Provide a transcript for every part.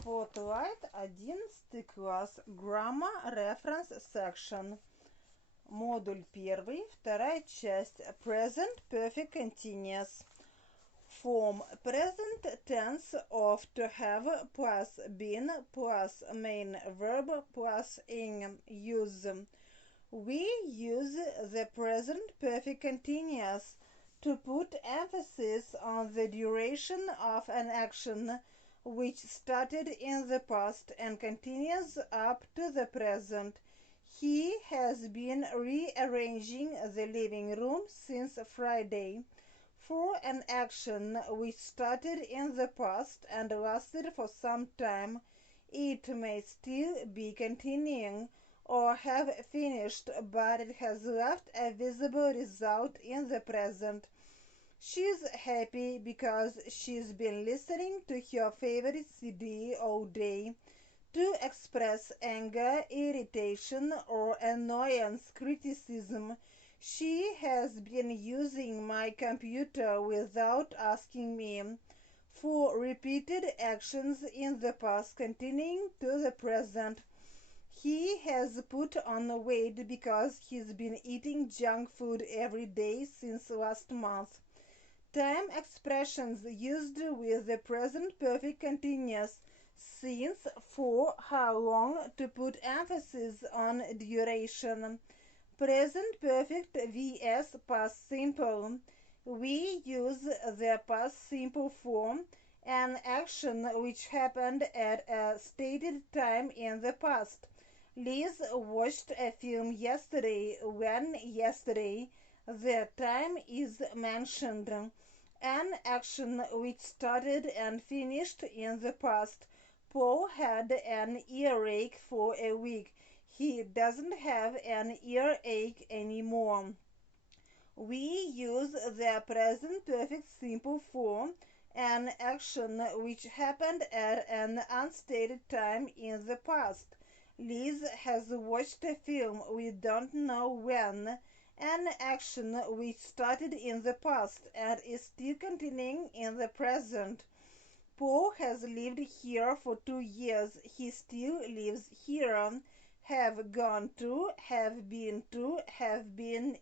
Spotlight 11 класс. Grammar Reference Section. Модуль 1, вторая часть. Present Perfect Continuous. Form present tense of to have plus been plus main verb plus in use. We use the present perfect continuous to put emphasis on the duration of an action which started in the past and continues up to the present. He has been rearranging the living room since Friday. For an action which started in the past and lasted for some time, it may still be continuing or have finished, but it has left a visible result in the present. She's happy because she's been listening to her favorite CD all day. To express anger, irritation, or annoyance, criticism, she has been using my computer without asking me. For repeated actions in the past continuing to the present, he has put on weight because he's been eating junk food every day since last month. Time expressions used with the present perfect continuous since, for, how long, to put emphasis on duration. Present perfect vs past simple. We use the past simple form, an action which happened at a stated time in the past. Liz watched a film yesterday. When yesterday, the time is mentioned. An action which started and finished in the past. Paul had an earache for a week. He doesn't have an earache anymore. We use the present perfect simple form, an action which happened at an unstated time in the past. Liz has watched a film, we don't know when. An action which started in the past and is still continuing in the present. Paul has lived here for 2 years. He still lives here. Have gone to, have been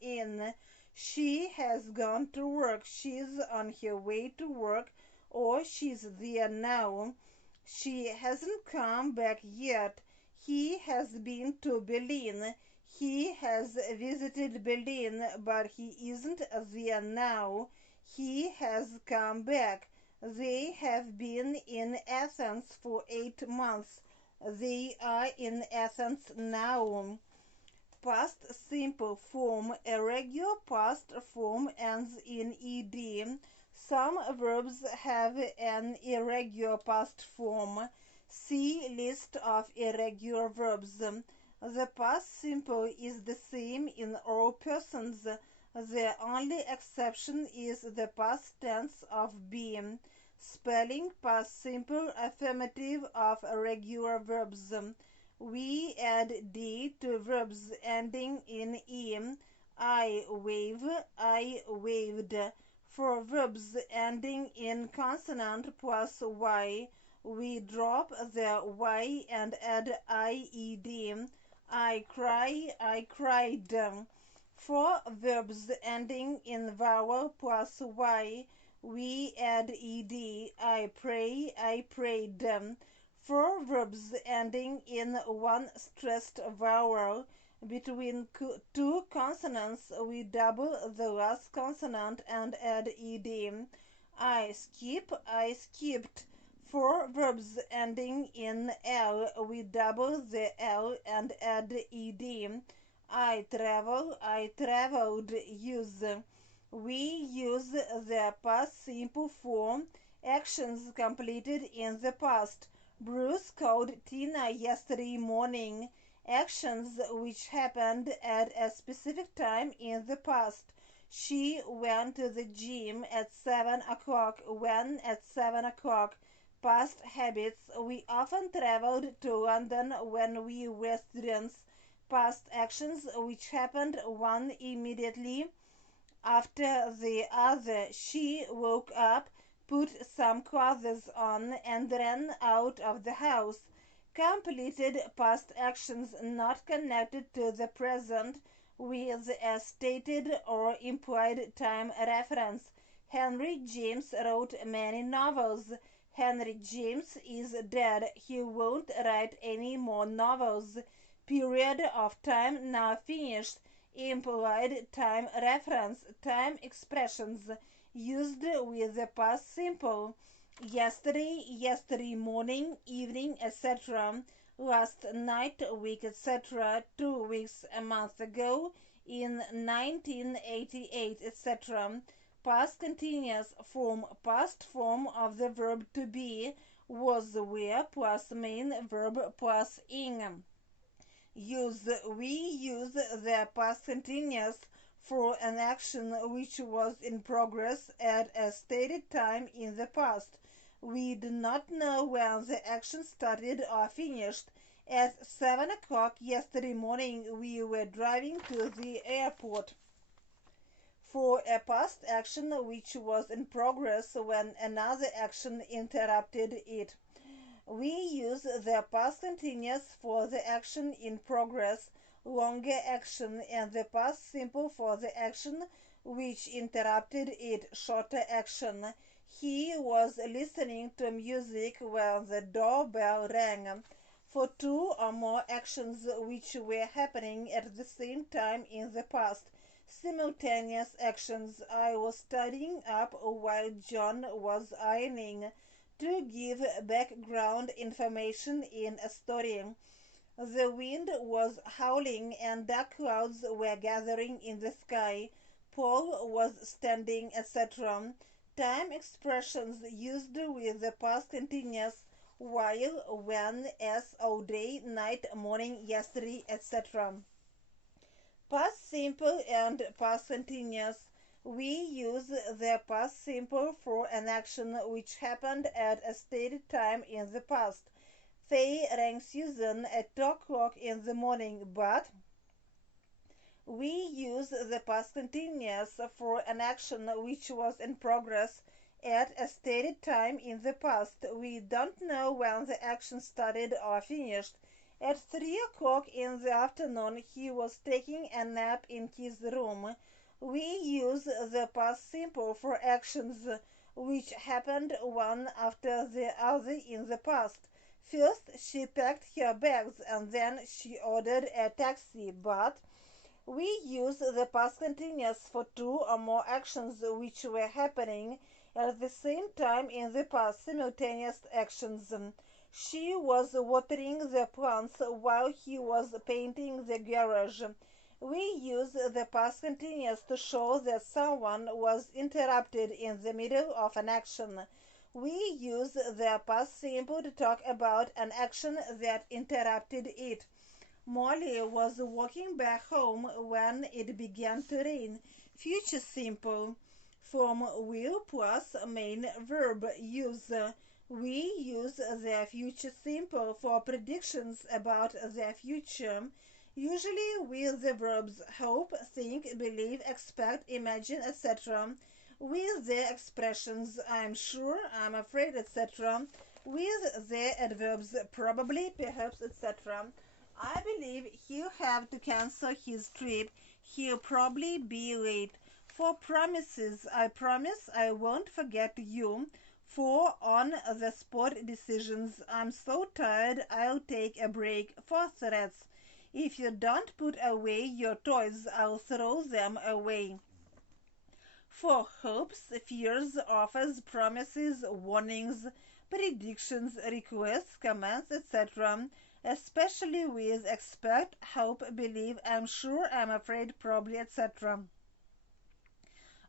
in. She has gone to work. She's on her way to work, or she's there now. She hasn't come back yet. He has been to Berlin. He has visited Berlin, but he isn't there now. He has come back. They have been in Athens for 8 months. They are in Athens now. Past simple form. A regular past form ends in ed. Some verbs have an irregular past form. See list of irregular verbs. The past simple is the same in all persons. The only exception is the past tense of be. Spelling past simple affirmative of regular verbs. We add d to verbs ending in e. I wave, I waved. For verbs ending in consonant plus y, we drop the y and add ied. I cry, I cried. For verbs ending in vowel plus y, we add ed. I pray, I prayed. For verbs ending in one stressed vowel between 2 consonants, we double the last consonant and add ed. I skip, I skipped. For verbs ending in l, we double the l and add ed. I travel, I traveled. Use. We use the past simple form, actions completed in the past. Bruce called Tina yesterday morning. Actions which happened at a specific time in the past. She went to the gym at 7 o'clock. When at 7 o'clock. Past habits. We often traveled to London when we were students. Past actions which happened one immediately after the other. She woke up put some clothes on, and ran out of the house. Completed past actions not connected to the present with a stated or implied time reference. Henry James wrote many novels. Henry James is dead. He won't write any more novels. Period of time now finished. Implied time reference. Time expressions used with the past simple. Yesterday, yesterday morning, evening, etc. Last night, week, etc. 2 weeks, a month ago, in 1988, etc. Past continuous form. Past form of the verb to be was were plus main verb plus ing. We use the past continuous for an action which was in progress at a stated time in the past. We do not know when the action started or finished. At 7 o'clock yesterday morning, we were driving to the airport. For a past action which was in progress when another action interrupted it. We use the past continuous for the action in progress, longer action, and the past simple for the action which interrupted it, shorter action. He was listening to music when the doorbell rang. For two or more actions which were happening at the same time in the past. Simultaneous actions. I was studying up while John was ironing. To give background information in a story. The wind was howling and dark clouds were gathering in the sky. Paul was standing, etc. Time expressions used with the past continuous while, when, as, all day, night, morning, yesterday, etc. Past simple and past continuous. We use the past simple for an action which happened at a stated time in the past. They rang Susan at 2 o'clock in the morning, but we use the past continuous for an action which was in progress at a stated time in the past. We don't know when the action started or finished. At 3 o'clock in the afternoon, he was taking a nap in his room. We use the past simple for actions which happened one after the other in the past. First, she packed her bags and then she ordered a taxi, but we use the past continuous for two or more actions which were happening at the same time in the past, simultaneous actions. She was watering the plants while he was painting the garage. We use the past continuous to show that someone was interrupted in the middle of an action. We use the past simple to talk about an action that interrupted it. Molly was walking back home when it began to rain. Future simple. Form will plus main verb use. We use the future simple for predictions about the future, usually with the verbs hope, think, believe, expect, imagine, etc. With the expressions I'm sure, I'm afraid, etc. With the adverbs probably, perhaps, etc. I believe he'll have to cancel his trip. He'll probably be late. For promises, I promise I won't forget you. For on-the-spot decisions, I'm so tired I'll take a break. For threats, if you don't put away your toys, I'll throw them away. For hopes, fears, offers, promises, warnings, predictions, requests, commands, etc., especially with expect, hope, believe, I'm sure, I'm afraid, probably, etc.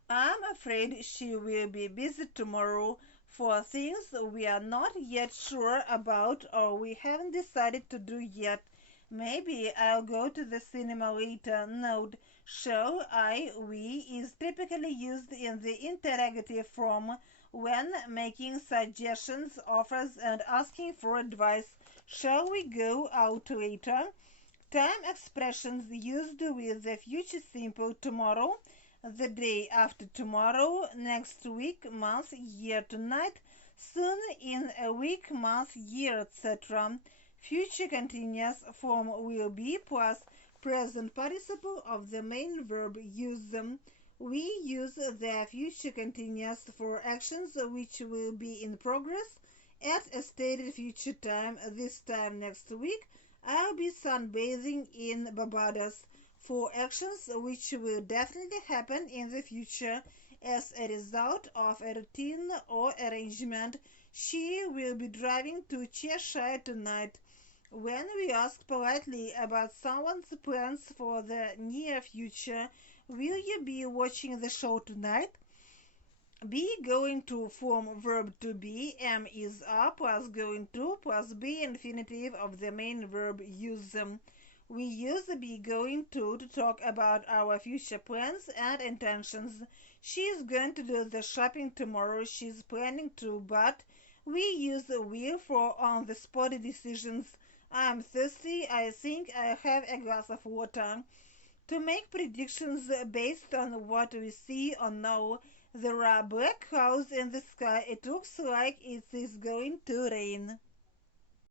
I'm afraid she will be busy tomorrow for things we are not yet sure about or we haven't decided to do yet. Maybe I'll go to the cinema later. Note, shall I, we is typically used in the interrogative form when making suggestions, offers, and asking for advice. Shall we go out later? Time expressions used with the future simple tomorrow the day after tomorrow, next week, month, year, tonight, soon, in a week, month, year, etc. Future continuous form will be plus present participle of the main verb use them. We use the future continuous for actions which will be in progress at a stated future time. This time next week, I'll be sunbathing in Barbados, for actions which will definitely happen in the future as a result of a routine or arrangement. She will be driving to Cheshire tonight. When we ask politely about someone's plans for the near future, will you be watching the show tonight? Be going to form verb to be, am is are plus going to plus be infinitive of the main verb use them. We use the be going to talk about our future plans and intentions. She's going to do the shopping tomorrow. She's planning to, but we use the will for on the spot decisions. I'm thirsty. I think I have a glass of water. To make predictions based on what we see or know. There are black clouds in the sky. It looks like it is going to rain.